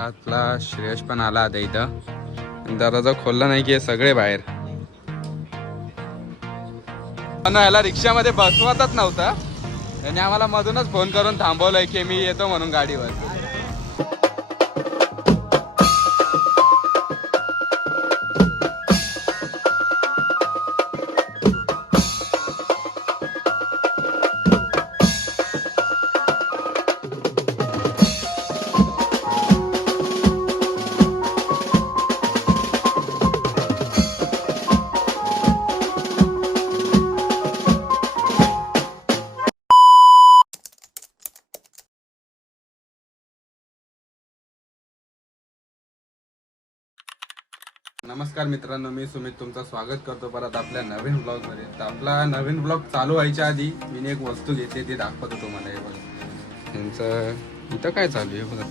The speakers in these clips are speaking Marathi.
आपला श्रेयश पण आला आता इथं. दरवाजा खोलला नाही की सगळे बाहेर. याला रिक्षामध्ये बसवतच नव्हता, त्याने आम्हाला मधूनच फोन करून थांबवलंय की मी येतो म्हणून गाडीवर. नमस्कार मित्रांनो, मी सुमित तुमचं स्वागत करतो परत आपल्या नवीन ब्लॉग मध्ये. तर आपला नवीन ब्लॉग चालू व्हायच्या आधी मी एक वस्तू घेतली ती दाखवतो तुम्हाला. हे बघा त्यांचं इथं काय चालू आहे बघा,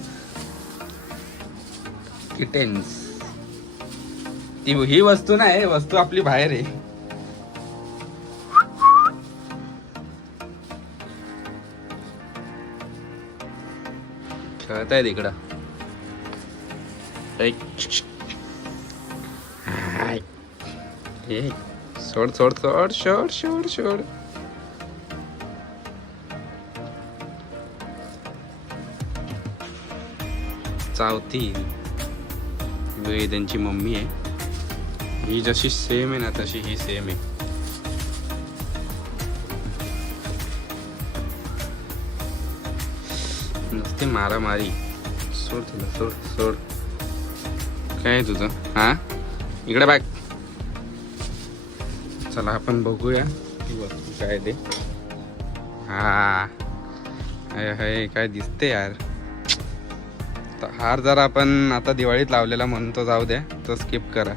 किटेन्स. ही वस्तू नाही, वस्तू आपली बाहेर आहे. खेळत आहे तिकडं. सोड सोड सोड सोड सोड सोड. चावती त्यांची मम्मी आहे. ही जशी सेम आहे ना तशी ही सेम आहे. नुसते मारामारी. सोड तुला, सोड सोड. काय आहे तुझं? हा इकडे बघ. चला आपण बघूया ती वस्तू काय ते. हा हाय काय दिसते यार. हार जरा आपण आता दिवाळीत लावलेला म्हणून तो जाऊ द्या, तो स्किप करा.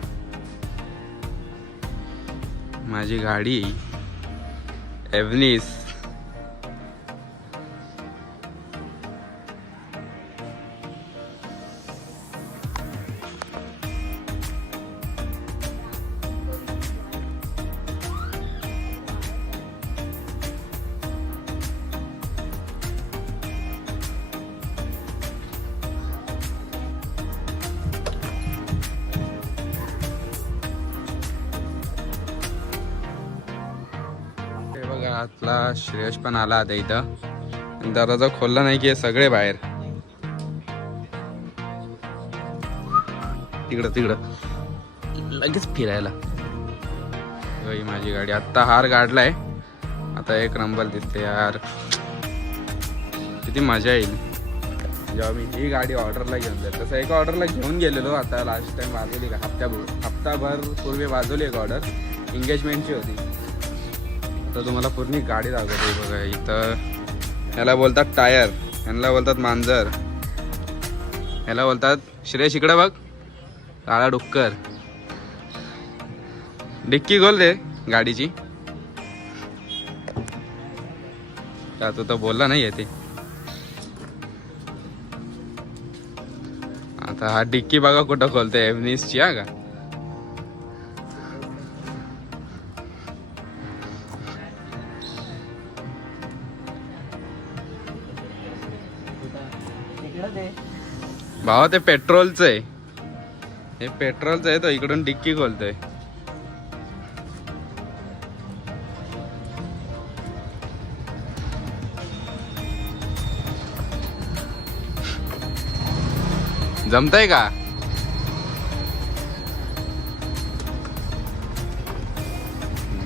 माझी गाडी एव्हनिस. आपला श्रेयश पण आला आता इथं. दरवाजा खोलला नाही की सगळे बाहेर. तिकडं तिकडं लगेच फिरायला. माझी गाडी आत्ता हार काढलाय, आता एक नंबर दिसते यार. किती मजा येईल जेव्हा मी ही गाडी ऑर्डरला घेऊन जाईल. तसं एका ऑर्डरला घेऊन गेलेलो आता लास्ट टाइम. वाजवली का हप्ताभर पूर्वी वाजवली एक ऑर्डर, एंगेजमेंटची होती. तर तुम्हाला पूर्ण गाडी दाखवते बघा. इथं याला बोलतात टायर, यांना बोलतात मांजर, याला बोलतात श्रेयश इकडे बघ काळा डुक्कर. डिक्की खोल रे गाडीची. का तू तर बोलला नाही येते. आता हा डिक्की बघा कुठं खोलतोय, एव्हनिसची. हा का भावा, ते पेट्रोलचं आहे. हे पेट्रोलचं आहे, तो इकडून डिक्की खोलतोय. जमतंय का?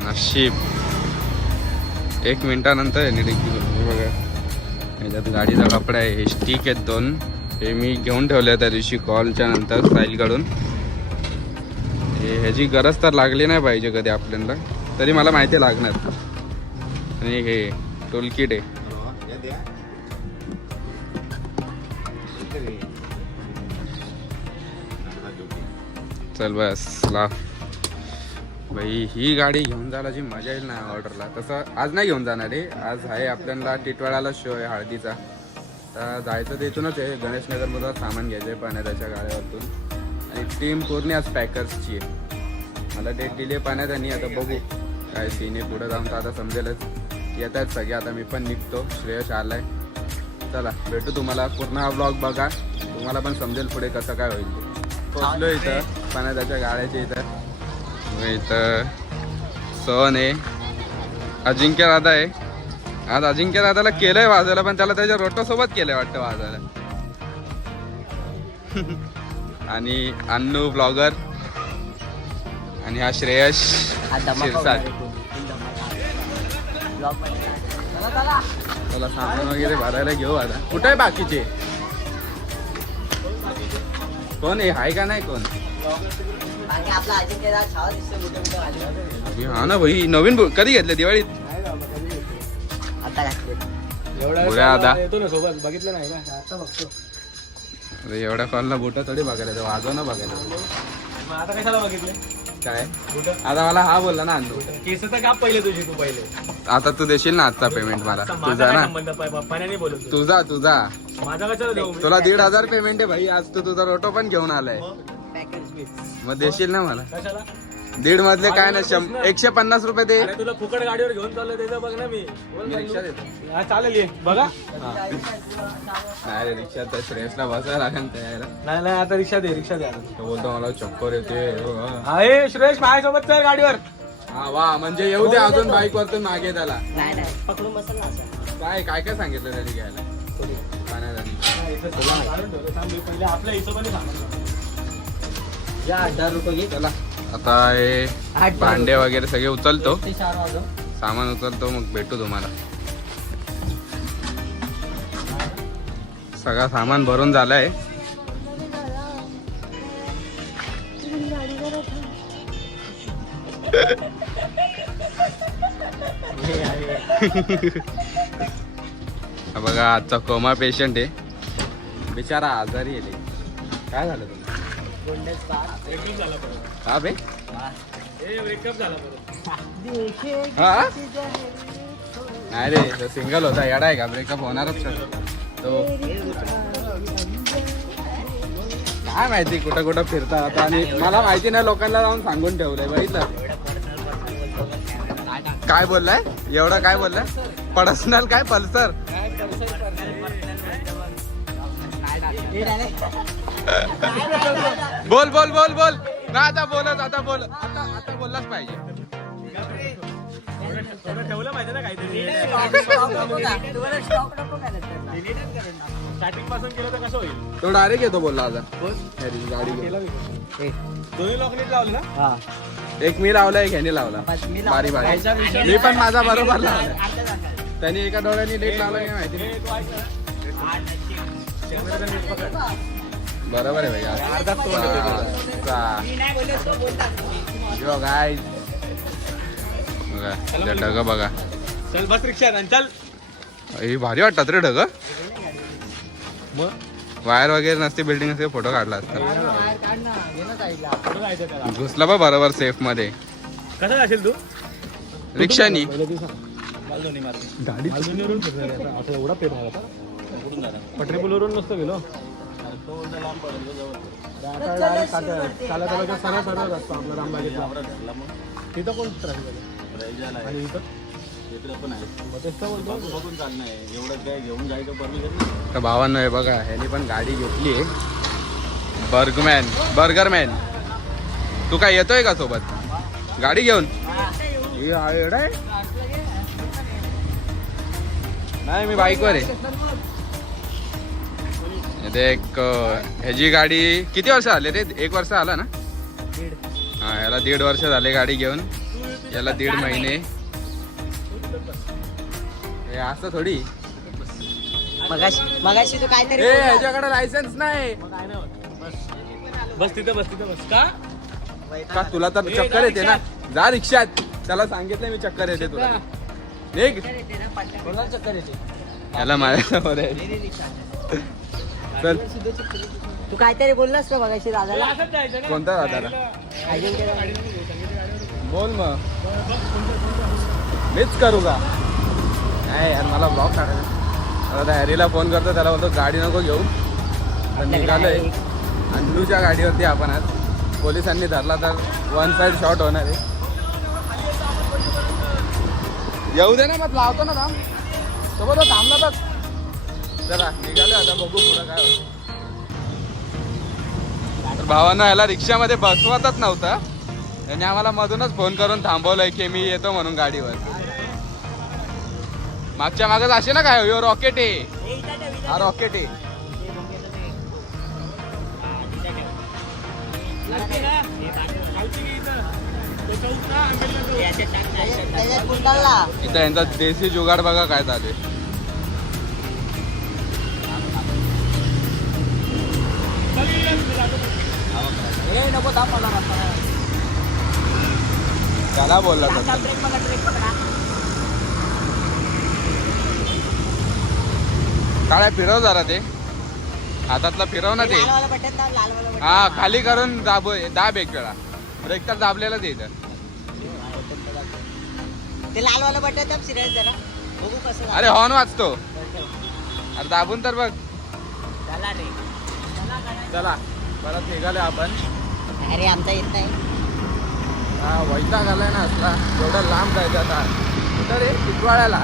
नशीब. 1 मिनिटानंतर डिक्की खोलतोय बघा. याच्यात गाडीचा कपडा आहे. हे स्टिक आहेत 2. हे मी घेऊन ठेवले त्या दिवशी कॉलच्या नंतर साईल काढून. ह्याची गरज तर लागली नाही पाहिजे कधी आपल्याला, तरी मला माहिती लागणार. आणि हे टूल किट आहे. चल बस ला भाई. ही गाडी घेऊन जायला मजा येईल ना ऑर्डरला. तसं आज नाही घेऊन जाणार आहे. आज आहे आपल्याला टिटवाळ्याला शो आहे हळदीचा. तर जायचं तिथूनच आहे, गणेशनगरमधून सामान घ्यायचं आहे पाण्याच्या गाड्यावरतून. आणि टीम पूर्ण आज पॅकर्सची आहे. मला डेट दिली आहे पाण्यात. आणि आता बघू काय सीन आहे पुढं जाऊन, तर आता समजेलच. येत आहेत सगळे. आता मी पण निघतो, श्रेयश आलाय. चला भेटू तुम्हाला. पूर्ण हा ब्लॉग बघा. तुम्हाला पण समजेल पुढे कसं काय होईल ते. पोचलो इथं पणादाच्या गाड्याच्या इथं. इथं सन आहे, अजिंक्य दादा आहे. आज अजिंक्य दादाला केलंय वाजायला, पण त्याला त्याच्या रोटो सोबत केलंय वाटतं वाजायला. आणि अन्नू ब्लॉगर आणि हा श्रेयश शिरसाट. मला सामान वगैरे भरायला घेऊ आता. कुठे आहे बाकीचे? कोण आहे का नाही कोण? हा ना भाई, नवीन कधी घेतले? दिवाळीत आता येतो ना सोबत, बघितलं नाही का? आता बघतो. अरे एवढ्या कॉलला बोट थोडी बघायला, वाजव ना बघायला. आता कशाला बघितले काय आता मला हा बोलला ना अन्नू, केस तर का पहिले तुझी, तू पहिले. आता तू देशील ना आजचा पेमेंट मला? तुझा ना, पप्पाने बोलत. तुझा माझा कशाला देऊ? तुला 1,500 पेमेंट आहे भाई. आज तू तुझा रोटो पण घेऊन आलाय, मग देशील ना मला? कशाला 1.5 मधले काय ना 150 रुपये दे. अरे तुला फुकट गाडीवर घेऊन चाललो त्याचं बघ ना. मी रिक्षा देतो. हा, चालेल ये बघा. नाही रे, रिक्षात तर श्रेयसला बसायला लागेल त्याला. नाही आता रिक्षा दे तो बोलतो मला चक्कर येते. आहे श्रेयश माझ्यासोबत चल गाडीवर. हा वा, म्हणजे येऊ दे अजून बाईक वरतून मागे त्याला. पकडून बसल ना. काय सांगितलं त्याने घ्यायला? पहिले आपल्या हिशोबाने सांगितलं. चला आता हे भांडे वगैरे सगळे उचलतो, सामान उचलतो, मग भेटू तुम्हाला. सगळं सामान भरून झालंय. बघा आजचा कोमा पेशंट आहे, बिचारा आजारी आहे. काय झालं तुला? हा बे, हा नाही रे, तो सिंगल होता. येडा आहे का? ब्रेकअप होणारच तो. काय माहिती कुठं कुठं फिरता आता, आणि मला माहिती नाही, लोकांना जाऊन सांगून ठेवलंय. बघितलं काय बोललाय? एवढं काय बोललाय? पर्सनल काय? पल्सर बोल बोल बोल बोल ना. आता बोललाच पाहिजे. ठेवलं पाहिजे ना काहीतरी. स्टार्टिंग पासून केलं तर कसं होईल? तो डायरेक्ट येतो बोलला आता. गाडी दोन्ही लॉक नीट लावले ना? एक मी लावला, एक ह्याने लावला. बारी बारी. मी पण माझा बरोबर लावला. त्याने एका डोळ्याने लेट लावला नाही माहिती नाही. बरोबर आहे भैया. गाय बघा ढग बघा. चल बस रिक्षा चल. हे भारी वाटतात रे ढग. मग वायर वगैरे नसते, बिल्डिंग नसते, फोटो काढला असता. घुसला बा बरोबर सेफ मध्ये. कसं असेल तू? रिक्षानी गाडी एवढा पेट झाला. पटरी पुलावरून नसतो गेलो. सरळ सरळ असतो आपला रामबागेतला. तिथं कोण आणि इथं तर भावांनो हे बघा, ह्यानी पण गाडी घेतली आहे. बर्गरमॅन. तू काय येतोय का सोबत गाडी घेऊन? नाही, मी बाईकवर आहे. एक ह्याची गाडी किती वर्ष आले रे? 1 वर्ष आला ना? हा, याला 1.5 वर्ष झाले गाडी घेऊन. याला 1.5 महिने. हे असं थोडी. मगाशी तू काहीतरी ह्याच्याकडे लायसन्स नाही बस तिथं बस का? तुला तर चक्कर येते ना. जा रिक्षात. त्याला सांगितलं मी, चक्कर येते तुला. निघ. चक्कर येते. याला माझ्यासमोर आहे. चल. तू काहीतरी बोललास का मगाशी दादाला? कोणता दादाला? बोल मग. मीच करू का? नाही यार, मला ब्लॉग काढायला. आता हॅरीला फोन करतो, त्याला बोलतो गाडी नको घेऊ. निघालोय अन्नूच्या गाडीवरती आपण. आज पोलिसांनी धरला तर 1 साइड शॉट होणार आहे. येऊ दे ना, मग लावतो ना थांब. सोबत थांबला बघ जरा. निघाले आता, बघू पुढं काय होतं. भावानं ह्याला रिक्षामध्ये बसवतच नव्हता. त्याने आम्हाला मधूनच फोन करून थांबवलंय की मी येतो म्हणून गाडीवर. मागच्या मागच असे ना काय हो रॉकेट आहे. हा रॉकेट आहे. इथं यांचा देसी जुगाड बघा काय चालू आहे. त्याला बोलला काय फिरव जरा ते हातातला फिरव ना ते. हा खाली करून दाब एक वेळा. ब्रेक तर दाबलेलाच आहे इथं. ते लालवाला बटन दाब सिरियस जरा बघू कसं. अरे हॉर्न वाजतो. अरे दाबून तर बघ. चला रे चला परत निघाले आपण. अरे आमचा येत नाही. हा वैताग आलाय ना असला. एवढं लांब जायचं आता. कुठं रे टिटवाळ्याला.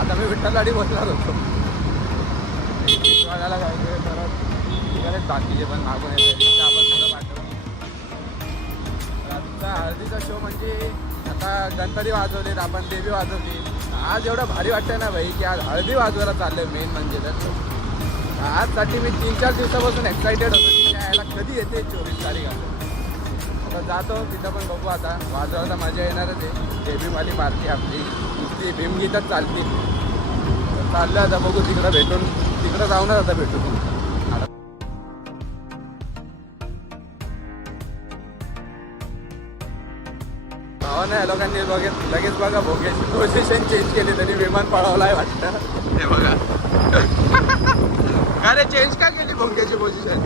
आता मी विठ्ठलवाडी बसणार होतो. टिटवाळ्याला जायचंय परत. निघाले बाकीचे पण मागून येते आपण पुढं पाठवून. आजचा हळदीचा शो म्हणजे आता गणपती वाजवलेत आपण देवी वाजवली. आज एवढं भारी वाटतंय ना भाई की आज हळदी वाजवायला चाललंय. मेन म्हणजे तर आजसाठी मी 3-4 दिवसापासून एक्सायटेड होतो की यायला कधी येते 24 तारीख. आता जातो तिथं पण बघू. आता वाजवायला मजा येणारच आहे. देवीवाली पार्टी आपली नुसती भीमगीतच चालते. चाललं आता बघू तिकडं भेटून. तिकडं जाऊनच आता भेटू. भावानं या लोकांनी लगेच बघा भोग्याची पोझिशन चेंज केली. तरी विमान पळवलाय वाटतं. हे बघा. अरे चेंज का केली भोग्याची पोझिशन.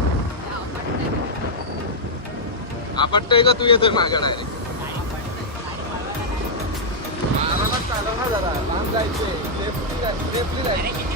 आपटतोय का तू येतोय माझ्याकडे. आरामात चालव ना जरा. लांब जायचंय. सेफ्ली जायचं.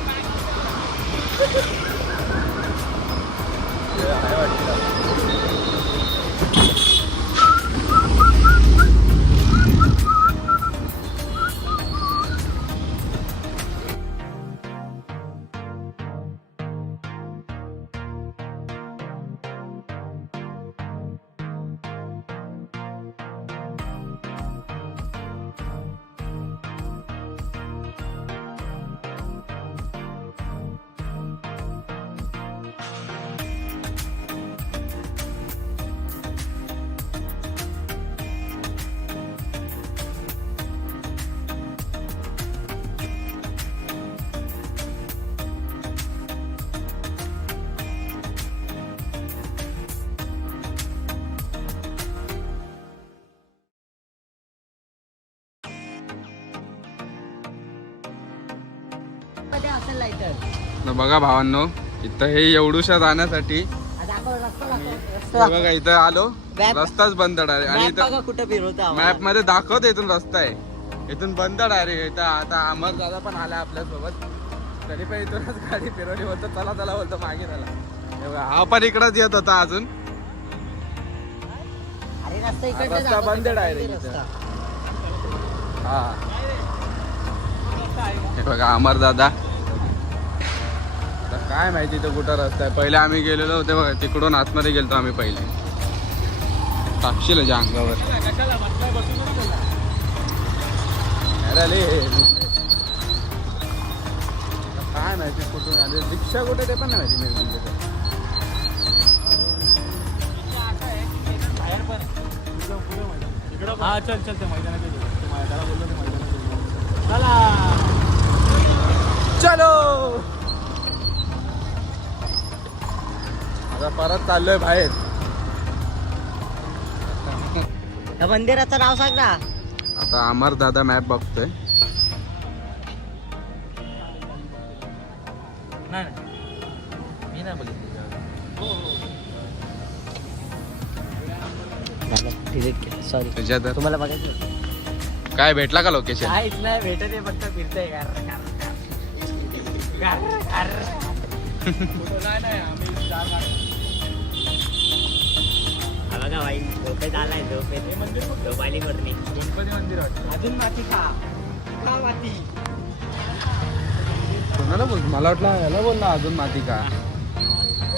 बघा भावांनो इथं हे एवढूशा जाण्यासाठी हे बघा इथं आलो. रस्ताच बंद आहे आणि इथं कुठं फिरवतो मॅप मध्ये दाखवत इथून रस्ता आहे. इथून बंद डायरेक्ट. इथं आता अमर दादा पण आला आपल्यासोबत. तरी पण इथूनच गाडी फिरवली. बोलतो चला चला बोलतो मागे त्याला. हा पण इकडंच येत होता अजून. रस्ता बंद डायरेक्ट. हा हे बघा अमर दादा. काय माहिती तो कुठं रस्ता आहे. पहिले आम्ही गेलेलो होते बघा तिकडून आतमध्ये गेलतो आम्ही पहिले. टाकशील अंगावर. काय माहिती कुठून आले. रिक्षा कुठे ते पण नाही माहिती. मेन म्हणजे हा चल चल ते मैदानात चलो. आता परत चाललोय बाहेर. मंदिराचं नाव सांग ना. आता अमर दादा मॅप बघतोय. मी नाही बघितलं. सॉरी तुझ्या तुम्हाला बघायचं काय भेटला का लोकेशन. काहीच नाही भेटत. फक्त फिरतंय बघा भाई. झोपेत आलाय. झोपाली करणे. गणपती मंदिर वाटतं. अजून माती खा माती. कोणाला बोल. मला वाटलं याला बोलला अजून माती का.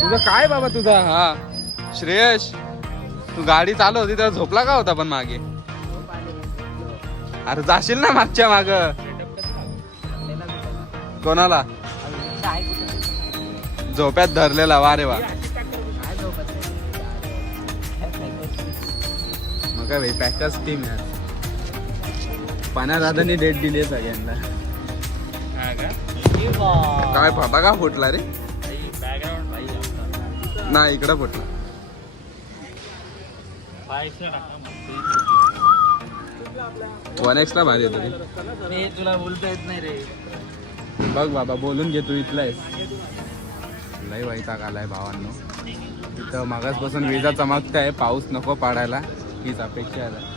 तुझं काय बाबा तुझा. हा श्रेयश तू गाडी चालू होती तर झोपला का होता पण मागे? अरे जाशील ना मागच्या माग. कोणाला? झोप्यात धरलेला. वा रे वा. मग काय भाई पॅकर्स टीम यार. पाण्या दादानी डेट दिली आहे सगळ्यांना. काय फटाका फुटला रे? नाही इकडं फुटला. वन एक्स ला भारी येतो. तुला बोलता येत नाही रे. बघ बाबा बोलून घे, तू इथला आहेस. लय वैताग आलाय भावांनो. इथं मागासपासून विजा चमकताय. पाऊस नको पाडायला हीच अपेक्षा आहे.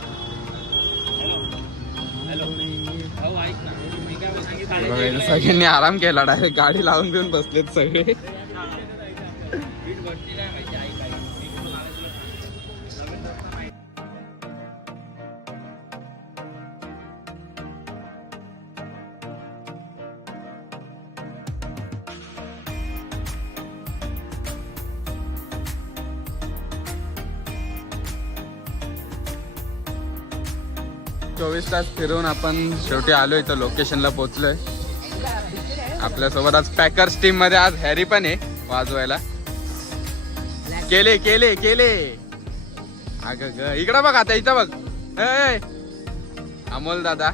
बघा इथं सगळ्यांनी आराम केला. डायरेक्ट गाडी लावून घेऊन बसलेत सगळे. 24 तास फिरून आपण शेवटी आलो इथं लोकेशनला पोहोचलोय. आपल्यासोबत आज पॅकर्स टीम मध्ये आज हॅरी पण आहे वाजवायला. केले केले केले. अगं इकडं बघ, आता इथं बघ. अमोल दादा.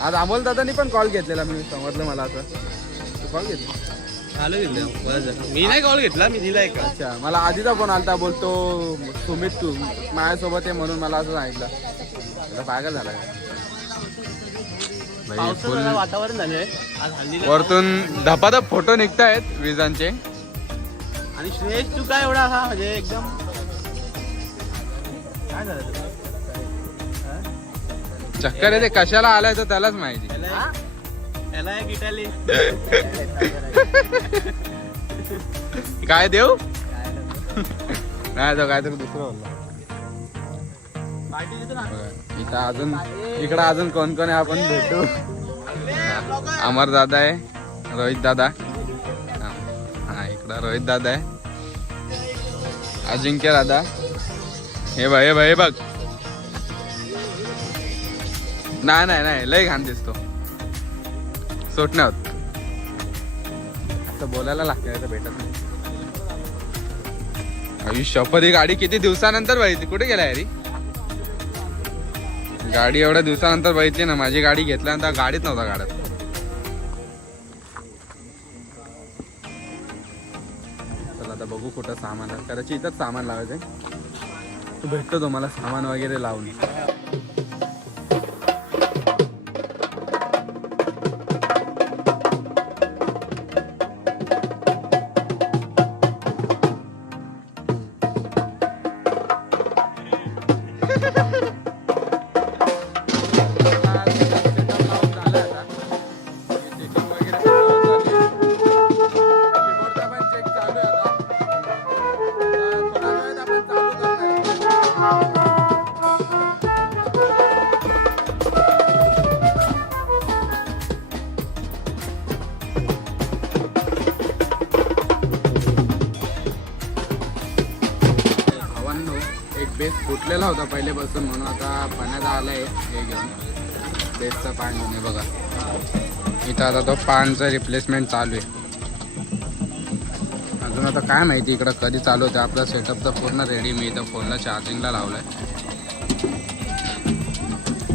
आज अमोल दादानी पण कॉल घेतलेला. मी समजलं मला असं. तू कॉल घेतला? मी नाही कॉल घेतला, मी दिला एक. अच्छा, मला आधीचा फोन आलता. बोलतो सुमित तू माझ्यासोबत आहे म्हणून मला असं सांगितलं. त्याला पागल झाला भाई. फुल वातावरण झालंय आज हल्ली. वरतून धपाधप फोटो निघतायत विजांचे. आणि श्रेयस तू काय एवढा हा म्हणजे एकदम काय झालं तुला? चक्कर येते कशाला आलाय तर त्यालाच माहिती. त्याला एक इटाली काय देऊ नाही तो काहीतरी दुसरं बोलला. पार्टी देतो ना. इथं अजून इकडं अजून कोण कोण आहे आपण भेटू. अमर दादा आहे, रोहित दादा. हा इकडं रोहित दादा आहे, अजिंक्य दादा. हे बघ हे बघ हे बघ. नाही नाही नाही लय घाण दिसतो. सोटणे होत असं बोलायला लागतं, भेटत नाही. आयुष्यपद ही गाडी किती दिवसानंतर बघितली. कुठे गेला यारी गाडी? एवढ्या दिवसानंतर बघितली ना. माझी गाडी घेतल्यानंतर गाडीच नव्हता गाड्यात. चला आता बघू कुठं सामान आहे. करायची इथंच सामान लावायचंय. तू भेटतो तुम्हाला सामान वगैरे लावून. बेस फुटलेला होता पहिल्यापासून, म्हणून आता पाण्यात आलाय हे घेऊन. बेसचा पान घेऊन बघा. इथं आता तो पानचा रिप्लेसमेंट चालू आहे. अजून आता काय माहिती इकडं कधी चालू होतं. आपला सेटअप तर पूर्ण रेडी. मी इथं फोनला चार्जिंगला लावलाय.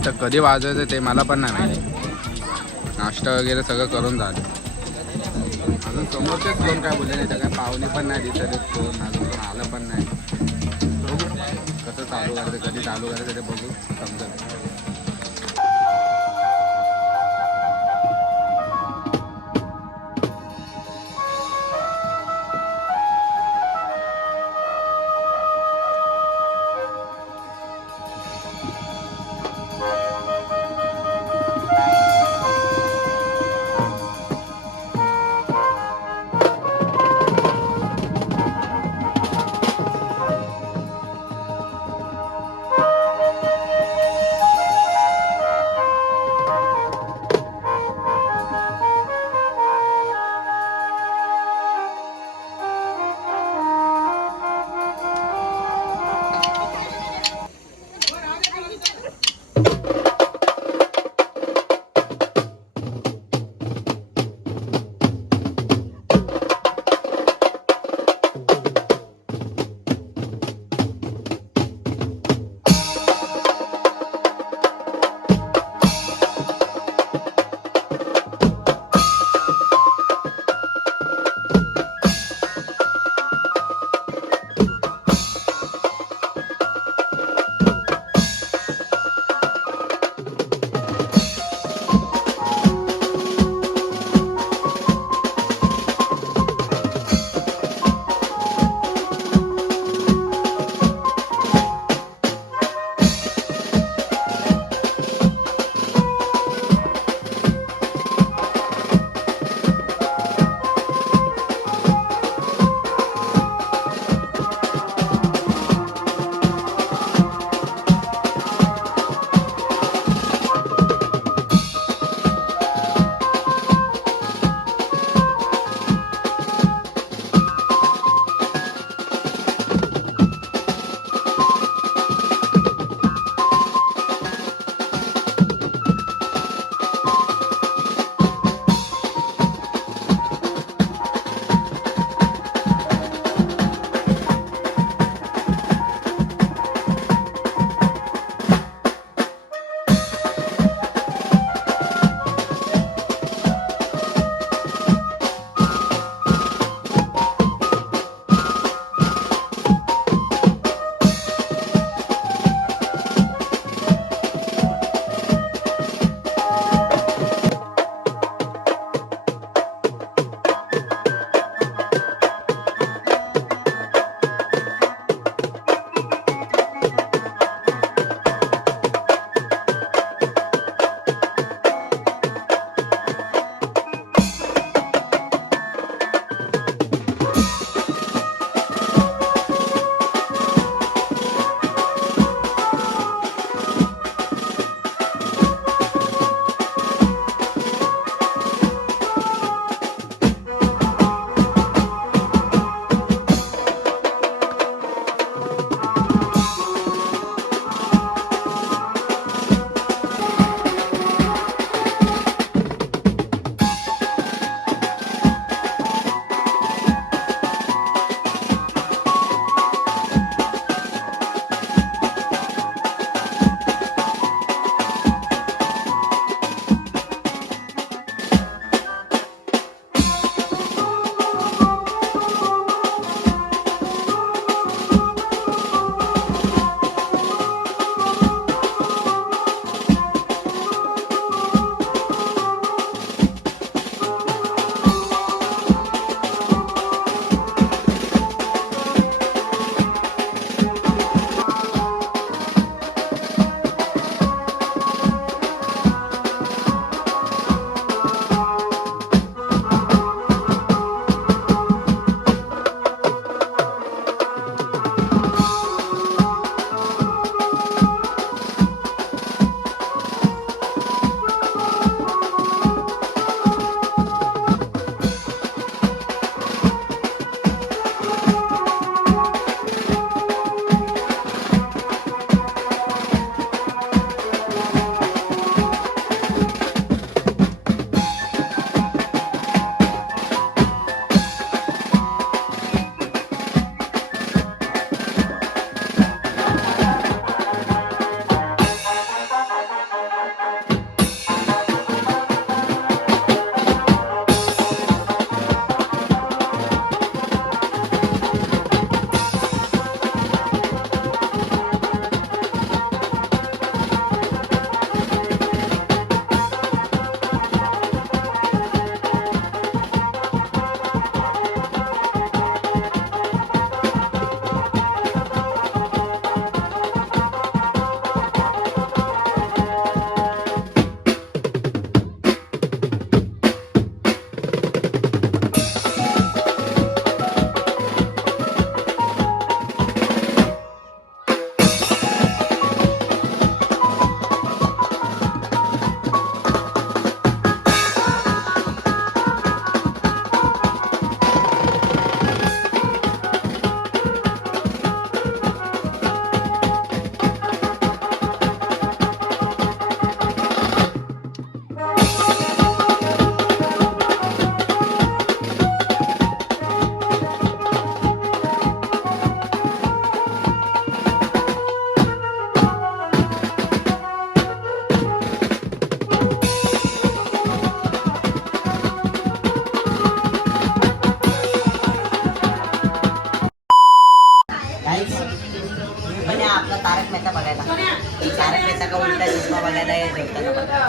तर कधी वाजवायचं ते मला पण नाही माहिती. नाश्ता वगैरे सगळं करून झालं. अजून समोरचेच कोण काय बोलले नाही. तर काय पाहुणे पण नाही दिसत कोण. अजून कोण आलं पण नाही. कसं चालू करायचं, कधी चालू करायचं ते बघू, समजेल.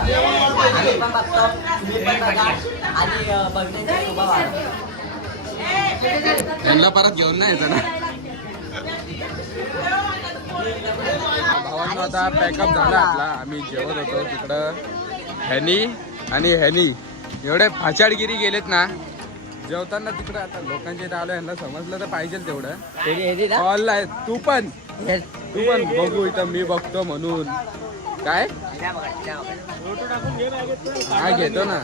आम्ही पण बघतो, तुम्ही पण बघा आणि बघण्याची शोभा वाढवा. यांना परत घेऊन नाही येतं ना. भावांनो आता पॅकअप झाला आपला. आम्ही जेवत होतो तिकडं. ह्यानी आणि ह्यानी एवढे फाचाडगिरी गेलेत ना जेवताना तिकडं. आता लोकांच्या इथे आलो, यांना समजलं तर पाहिजे तेवढं. कॉल आहे तू पण बघू इथं मी बघतो म्हणून. काय काय घेतो ना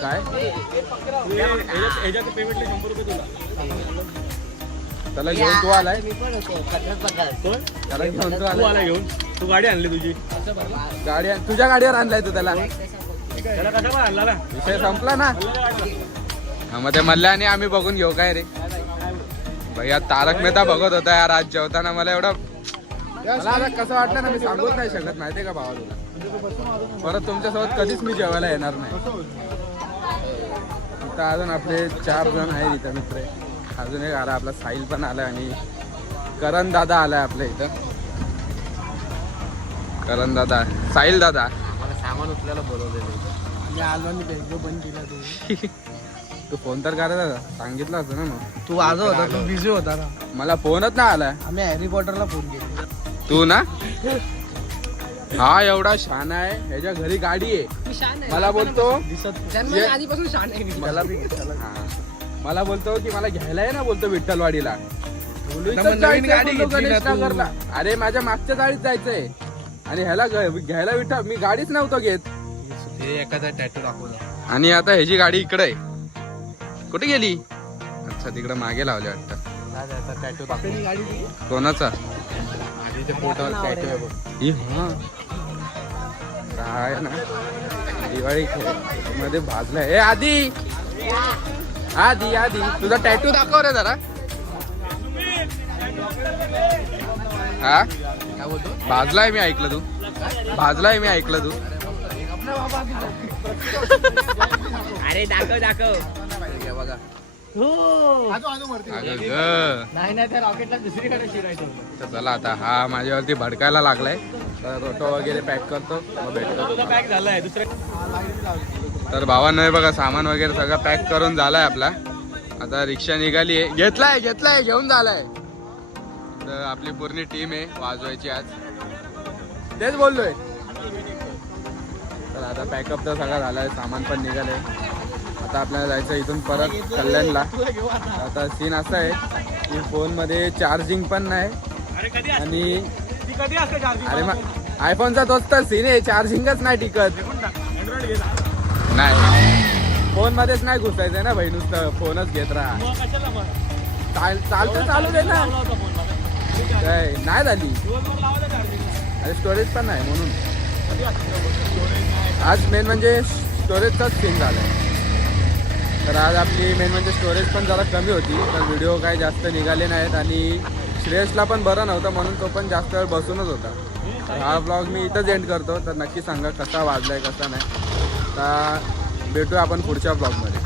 काय त्याला घेऊन तू आलाय. त्याला घेऊन तू आलाय. घेऊन तू गाडी आणली तुझी गाडी तुझ्या गाडीवर आणलाय तू त्याला. त्याला कसा पण आणला ना विषय संपला ना. हा मग ते मल्ल्या आणि आम्ही बघून घेऊ काय रे. भैया तारक मेहता बघत होता यार आज जेवताना. मला एवढं मला आता कसं वाटलं ना मी सांगूच नाही शकत माहितीये का भावा तुला. परत तुमच्यासोबत कधीच मी जेवायला येणार नाही. इथं अजून आपले 4 जण आहेत इथं मित्र. अजून एक आला आपला साहिल पण आलाय आणि करण दादा आलाय आपल्या इथं. करण दादा साहिल दादा मला सामान उचलायला बोलवलेलं. मी आलो आणि बँक बंद केला. तू फोन तर करायचा सांगितलं असं ना. मग तू आज होता, तू बिझी होता ना. मला फोनच नाही आलाय. आम्ही हॅरी पॉटरला फोन केला. तू ना हा एवढा शान आहे. ह्याच्या घरी गाडी आहे. मला बोलतो आधीपासून शान आहे. हा. मला बोलतो की मला घ्यायला आहे ना बोलतो विठ्ठलवाडीला. नवीन गाडी घेतली ना तू. नगरला. अरे माझ्या मागच्या गाडीत जायचंय आणि ह्याला घ्यायला विठ्ठल मी गाडीच नव्हतो घेत. एखादा टॅटू दाखवला आणि आता ह्याची गाडी इकडे आहे. कुठे गेली. अच्छा तिकडे मागे लावली वाटतं. टॅटू दाखवला. कोणाचा पोटावर टॅटू आहे बघ. ही हा काय ना दिवाळी मध्ये भाजलाय. ए आधी आधी आधी तुझा टॅटू दाखव रे जरा. हा काय बोलतो. भाजलाय मी ऐकलं तू. भाजलाय मी ऐकलं तू. अरे दाखव बघा अगं ग. नाही त्या रॉकेटला दुसरीकडे शिरायचं. तर चला आता हा माझ्यावरती भडकायला लागलाय. तर रोटो वगैरे पॅक करतो मग भेटतो. पॅक झालाय दुसऱ्या. तर भावांनो बघा सामान वगैरे सगळं पॅक करून झालाय आपला. आता रिक्षा निघाली आहे. घेतलाय घेऊन झालाय. तर आपली पूर्ण टीम आहे वाजवायची आज. तेच बोललोय. तर आता पॅकअप तर सगळं झालाय. सामान पण निघालंय. आता आपल्याला जायचं इथून परत कल्याणला. आता सीन असा आहे की फोनमध्ये चार्जिंग पण नाही आणि अरे मग आयफोनचा तोच तर सीन आहे. चार्जिंगच नाही टिकत. नाही फोन मध्येच नाही घुसायचंय ना भाई. नुसतं फोनच घेत राहा. चालतं चालू दे ना. काय नाही झाली. अरे स्टोरेज पण नाही म्हणून. आज मेन म्हणजे स्टोरेजचाच सीन झालाय. तर आज आपली मेन म्हणजे स्टोरेज पण जरा कमी होती. तर व्हिडिओ काय जास्त निघाले नाहीत आणि श्रेयसला पण बरं नव्हतं म्हणून तो पण जास्त वेळ बसूनच होता. तर हा ब्लॉग मी इथंच एंड करतो. तर नक्की सांगा कसा वाजलाय कसा नाही. तर भेटू आपण पुढच्या ब्लॉगमध्ये.